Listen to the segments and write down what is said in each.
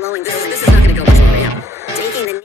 flowing. This is not going to go much longer. Yeah. Taking the...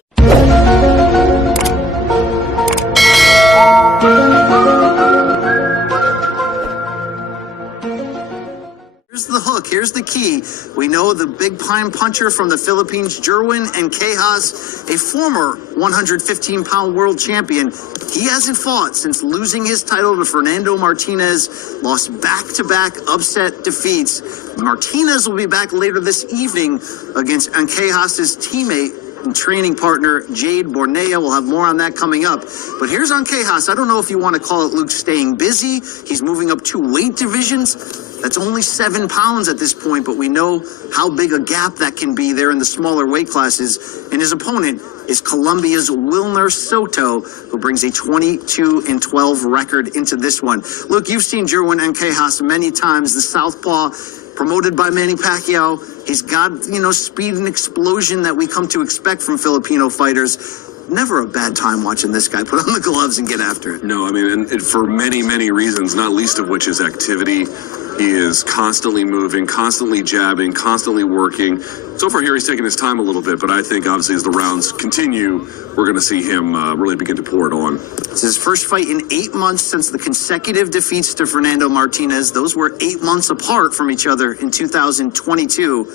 Here's the hook. Here's the key. We know the big pine puncher from the Philippines, Jerwin Angcajas, a former 115-pound world champion. He hasn't fought since losing his title to Fernando Martinez, lost back-to-back upset defeats. Martinez will be back later this evening against Angcajas' teammate and training partner, Jade Bornea. We'll have more on that coming up. But here's Angcajas. I don't know if you want to call it Luke staying busy. He's moving up 2 weight divisions. That's only 7 pounds at this point, but we know how big a gap that can be there in the smaller weight classes. And his opponent is Colombia's Wilner Soto, who brings a 22-12 record into this one. Look, you've seen Jerwin Angcajas many times, the southpaw, promoted by Manny Pacquiao. He's got, speed and explosion that we come to expect from Filipino fighters. Never a bad time watching this guy put on the gloves and get after it. No, I mean, and for many, many reasons, not least of which is activity. He is constantly moving, constantly jabbing, constantly working. So far here, he's taking his time a little bit, but I think obviously as the rounds continue, we're going to see him really begin to pour it on. It's his first fight in 8 months since the consecutive defeats to Fernando Martinez. Those were 8 months apart from each other in 2022.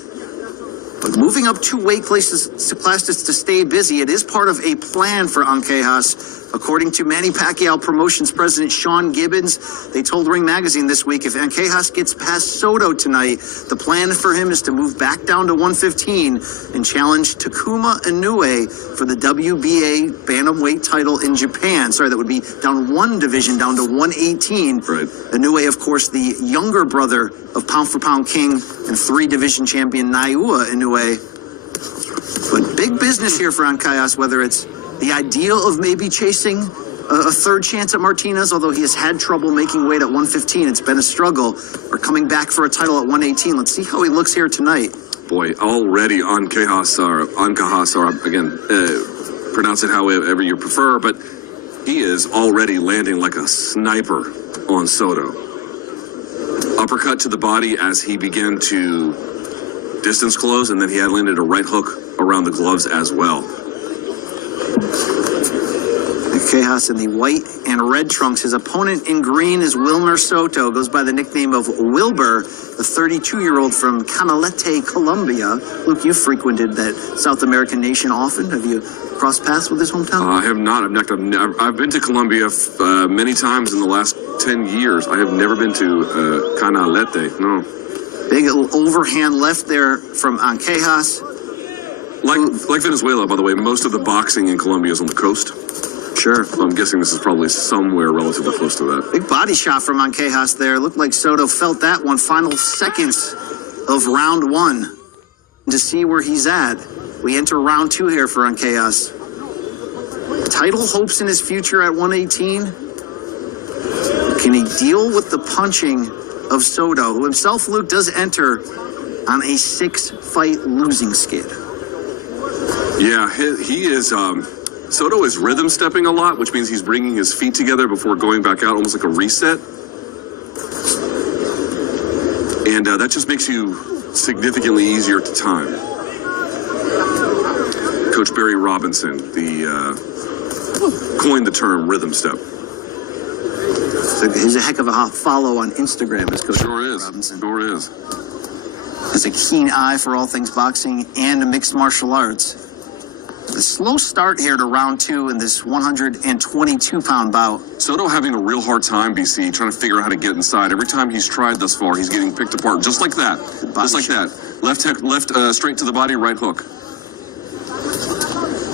But moving up 2 weight classes to stay busy, it is part of a plan for Angcajas. According to Manny Pacquiao Promotions President Sean Gibbons, they told Ring Magazine this week, if Angcajas gets past Soto tonight, the plan for him is to move back down to 115 and challenge Takuma Inoue for the WBA bantamweight title in Japan. Sorry, that would be down 1 division, down to 118. Right. Inoue, of course, the younger brother of pound-for-pound king and 3-division champion Naoya Inoue. But big business here for Angcajas, whether it's the ideal of maybe chasing a 3rd chance at Martinez, although he has had trouble making weight at 115. It's been a struggle. Or coming back for a title at 118. Let's see how he looks here tonight. Boy, already Angcajas, or again, pronounce it however you prefer, but he is already landing like a sniper on Soto. Uppercut to the body as he began to distance close, and then he had landed a right hook around the gloves as well. Angcajas in the white and red trunks. His opponent in green is Wilner Soto, goes by the nickname of Wilbur, the 32-year-old from Canalete, Colombia. Luke, you frequented that South American nation often. Have you crossed paths with his hometown? I have not. I've been to Colombia many times in the last 10 years. I have never been to Canalete, no. Big overhand left there from Angcajas. Like Venezuela, by the way, most of the boxing in Colombia is on the coast. Sure. So I'm guessing this is probably somewhere relatively close to that. Big body shot from Angcajas there. Looked like Soto felt that one. Final seconds of round 1 to see where he's at. We enter round 2 here for Angcajas. Title hopes in his future at 118. Can he deal with the punching of Soto, who himself, Luke, does enter on a 6-fight losing skid? Yeah, he is... Soto is rhythm stepping a lot, which means he's bringing his feet together before going back out, almost like a reset. And that just makes you significantly easier to time. Coach Barry Robinson, coined the term rhythm step. So he's a heck of a follow on Instagram, as Coach Robinson. Sure is. Has a keen eye for all things boxing and mixed martial arts. The slow start here to round 2 in this 122-pound bout. Soto having a real hard time, BC, trying to figure out how to get inside. Every time he's tried thus far, he's getting picked apart, just like that. Just like that. Left straight to the body, right hook.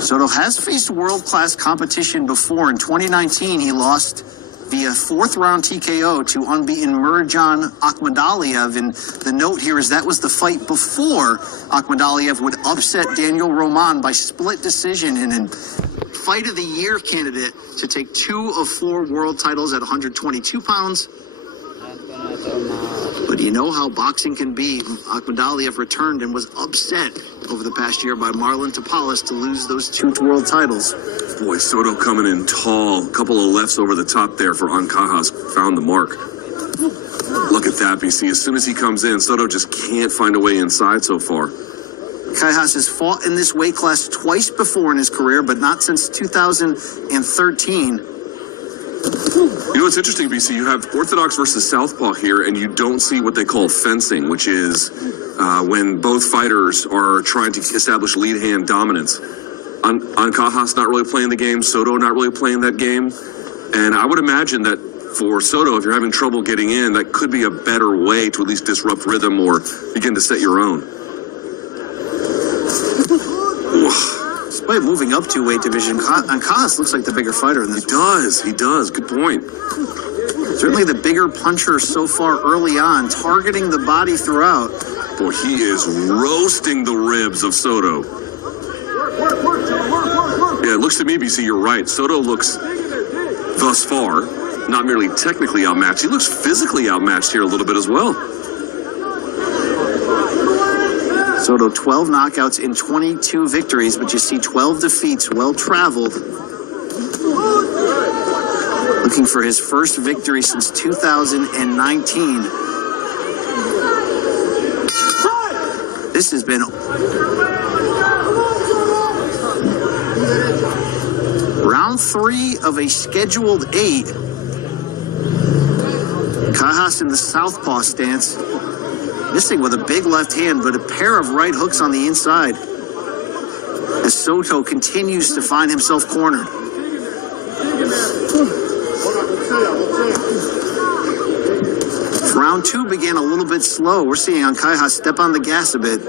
Soto has faced world-class competition before. In 2019, he lost via 4th-round TKO to unbeaten Mirjan Akhmadaliev. And the note here is that was the fight before Akhmadaliev would upset Daniel Roman by split decision in a Fight of the Year candidate to take 2 of 4 world titles at 122 pounds. But you know how boxing can be. Akhmadaliev returned and was upset over the past year by Marlon Tapales to lose those 2 world titles. Boy, Soto coming in tall. A couple of lefts over the top there for Angcajas. Found the mark. Look at that, BC. As soon as he comes in, Soto just can't find a way inside so far. Angcajas has fought in this weight class twice before in his career, but not since 2013. You know, it's interesting, BC. You have Orthodox versus Southpaw here, and you don't see what they call fencing, which is when both fighters are trying to establish lead hand dominance. Angcajas not really playing the game, Soto not really playing that game. And I would imagine that for Soto, if you're having trouble getting in, that could be a better way to at least disrupt rhythm or begin to set your own. Despite moving up to weight division, Angcajas looks like the bigger fighter in this. He does. Good point. Certainly the bigger puncher so far early on, targeting the body throughout. Boy, he is roasting the ribs of Soto. Yeah, it looks to me, BC, you're right. Soto looks, thus far, not merely technically outmatched, he looks physically outmatched here a little bit as well. Soto, 12 knockouts in 22 victories, but you see 12 defeats, well-traveled. Looking for his first victory since 2019. This has been round 3 of a scheduled 8. Angcajas in the southpaw stance. Missing with a big left hand, but a pair of right hooks on the inside. As Soto continues to find himself cornered. Round 2 began a little bit slow. We're seeing Angcajas step on the gas a bit.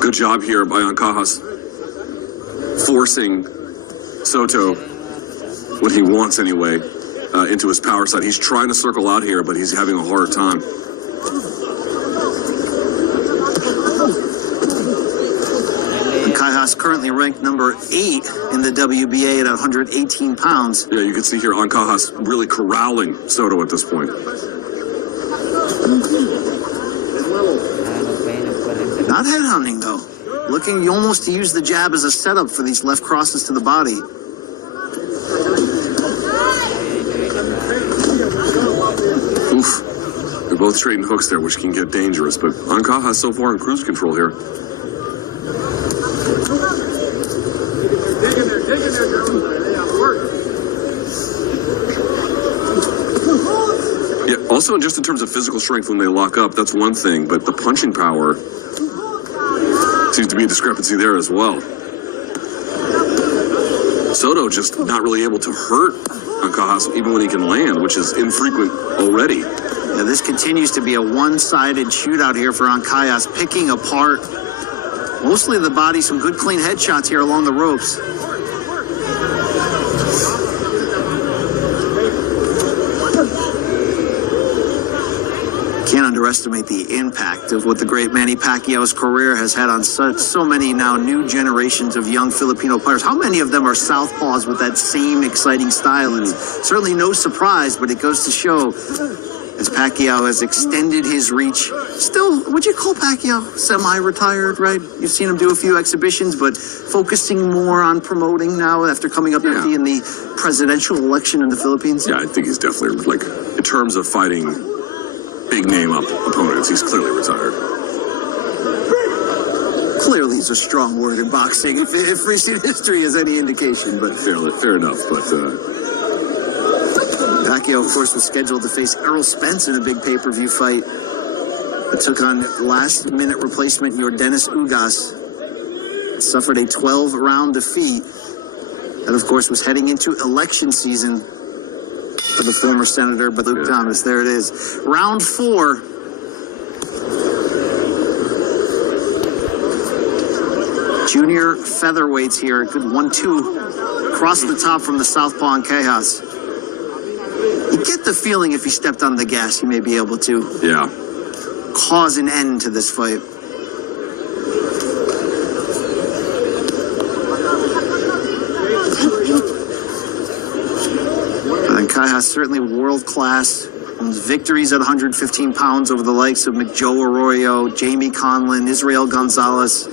Good job here by Angcajas, forcing Soto, what he wants anyway, into his power side. He's trying to circle out here, but he's having a hard time. Angcajas currently ranked number 8 in the WBA at 118 pounds. Yeah, you can see here Angcajas really corralling Soto at this point. Not headhunting, though. Looking almost to use the jab as a setup for these left crosses to the body. Oof. They're both trading hooks there, which can get dangerous, but Angcajas so far in cruise control here. Yeah, also just in terms of physical strength when they lock up, that's one thing, but the punching power seems to be a discrepancy there as well. Soto just not really able to hurt Angcajas even when he can land, which is infrequent already. Yeah, this continues to be a one-sided shootout here for Angcajas, picking apart mostly the body. Some good clean headshots here along the ropes. Can't underestimate the impact of what the great Manny Pacquiao's career has had on so many now new generations of young Filipino players. How many of them are southpaws with that same exciting style? It's certainly no surprise, but it goes to show as Pacquiao has extended his reach. Still, would you call Pacquiao semi-retired, right? You've seen him do a few exhibitions, but focusing more on promoting now after coming up empty in the presidential election in the Philippines? Yeah, I think he's definitely, like, in terms of fighting big name up opponents, he's clearly retired. Clearly is a strong word in boxing, if recent history is any indication, but Fair enough, but Pacquiao, of course, was scheduled to face Errol Spence in a big pay-per-view fight. It took on last-minute replacement Yordenis Ugas. Suffered a 12-round defeat. And, of course, was heading into election season for the former Senator Batang Thomas. There it is. Round 4. Junior featherweights here. Good 1-2 across the top from the southpaw Angcajas. You get the feeling if he stepped on the gas, he may be able to cause an end to this fight. Angcajas certainly world-class. Victories at 115 pounds over the likes of McJoe Arroyo, Jamie Conlon, Israel Gonzalez.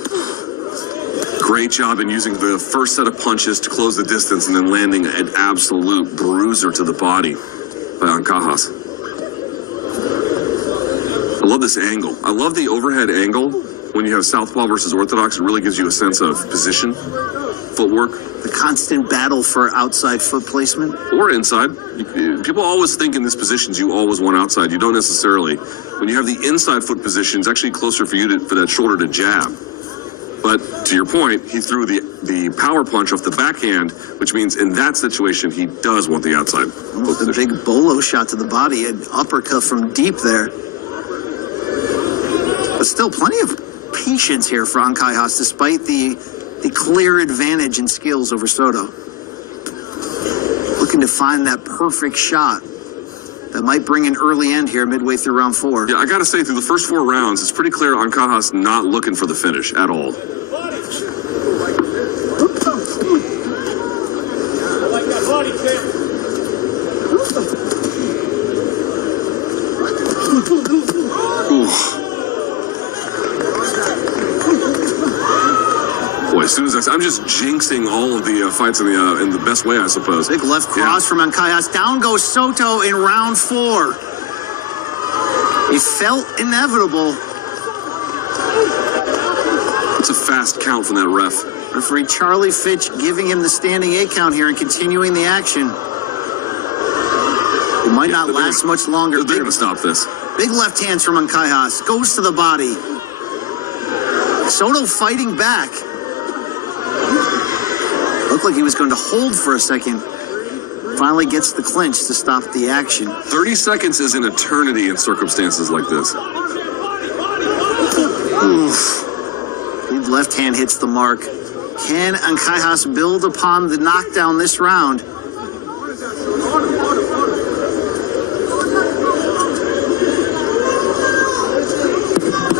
great job in using the first set of punches to close the distance and then landing an absolute bruiser to the body. by Angcajas. I love this angle. I love the overhead angle. When you have southpaw versus orthodox, it really gives you a sense of position, footwork. The constant battle for outside foot placement. Or inside. People always think in these positions you always want outside. You don't necessarily. When you have the inside foot position, it's actually closer for you for that shoulder to jab. But to your point, he threw the power punch off the backhand, which means in that situation, he does want the outside. Almost a big bolo shot to the body, an uppercut from deep there. But still plenty of patience here for Angcajas, despite the clear advantage in skills over Soto. Looking to find that perfect shot that might bring an early end here midway through round 4. Yeah, I got to say, through the first 4 rounds, it's pretty clear Angcajas not looking for the finish at all. Boy, as soon as I'm just jinxing all of the fights in the best way, I suppose. Big left cross from Angcajas. Down goes Soto in round 4. It felt inevitable. It's a fast count from that ref. Referee Charlie Fitch giving him the standing 8 count here and continuing the action. It might not last much longer. They're going to stop this. Big left hands from Angcajas. Goes to the body. Soto fighting back. Looked like he was going to hold for a second. Finally gets the clinch to stop the action. 30 seconds is an eternity in circumstances like this. Oof. Big left hand hits the mark. Can Angcajas build upon the knockdown this round?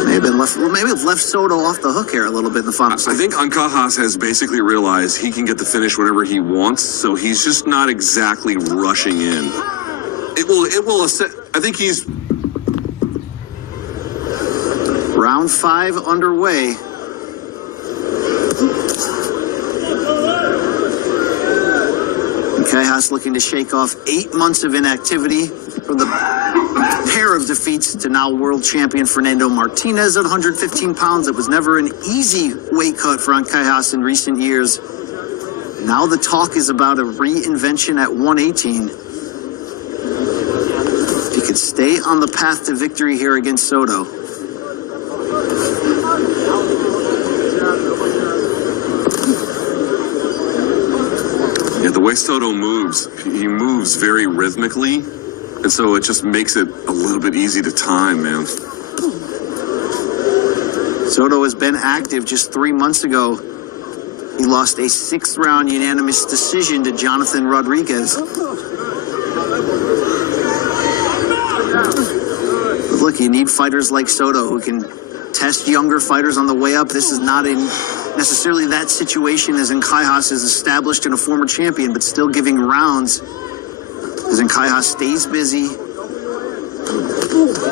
Maybe it left Soto off the hook here a little bit in the final. I think Angcajas has basically realized he can get the finish whenever he wants, so he's just not exactly rushing in. It will. I think he's. Round 5 underway. Angcajas looking to shake off 8 months of inactivity from the pair of defeats to now world champion Fernando Martinez at 115 pounds. It was never an easy weight cut for Angcajas in recent years. Now the talk is about a reinvention at 118. If he could stay on the path to victory here against Soto. Yeah, the way Soto moves, he moves very rhythmically, and so it just makes it a little bit easy to time, man. Soto has been active. Just 3 months ago, he lost a 6th round unanimous decision to Jonathan Rodriguez. But look, you need fighters like Soto who can test younger fighters on the way up. This is not in necessarily that situation as Angcajas is established and a former champion, but still giving rounds as Angcajas stays busy.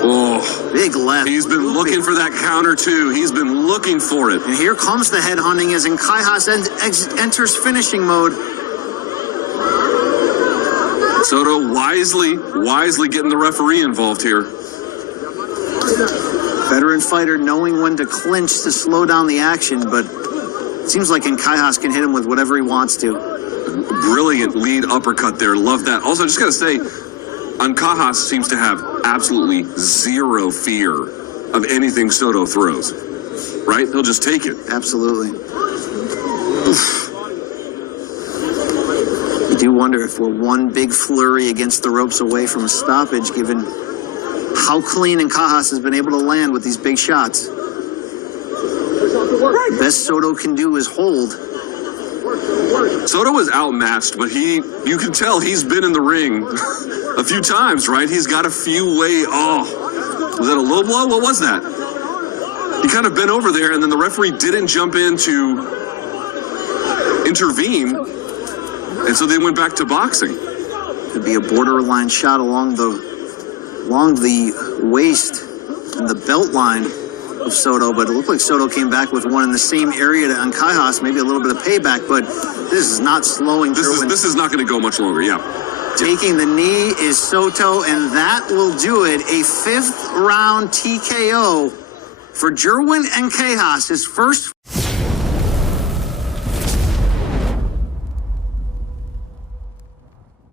Oh, big left. He's been looking for that counter too. He's been looking for it. And here comes the head hunting as Angcajas enters finishing mode. Soto wisely getting the referee involved here. Veteran fighter knowing when to clinch to slow down the action, but it seems like Angcajas can hit him with whatever he wants to. Brilliant lead uppercut there. Love that. Also, I just got to say, Angcajas seems to have absolutely zero fear of anything Soto throws. Right? He'll just take it. Absolutely. You do wonder if we're one big flurry against the ropes away from a stoppage, given how clean Angcajas has been able to land with these big shots. The best Soto can do is hold. Soto is outmatched, but you can tell he's been in the ring a few times, right? He's got a few way off. Was that a low blow? What was that? He kind of bent over there, and then the referee didn't jump in to intervene, and so they went back to boxing. Could be a borderline shot along the waist and the belt line of Soto, but it looked like Soto came back with one in the same area to Angcajas, maybe a little bit of payback, but this is not slowing. This is not going to go much longer, yeah. Taking the knee is Soto, and that will do it. A 5th round TKO for Jerwin Angcajas, his first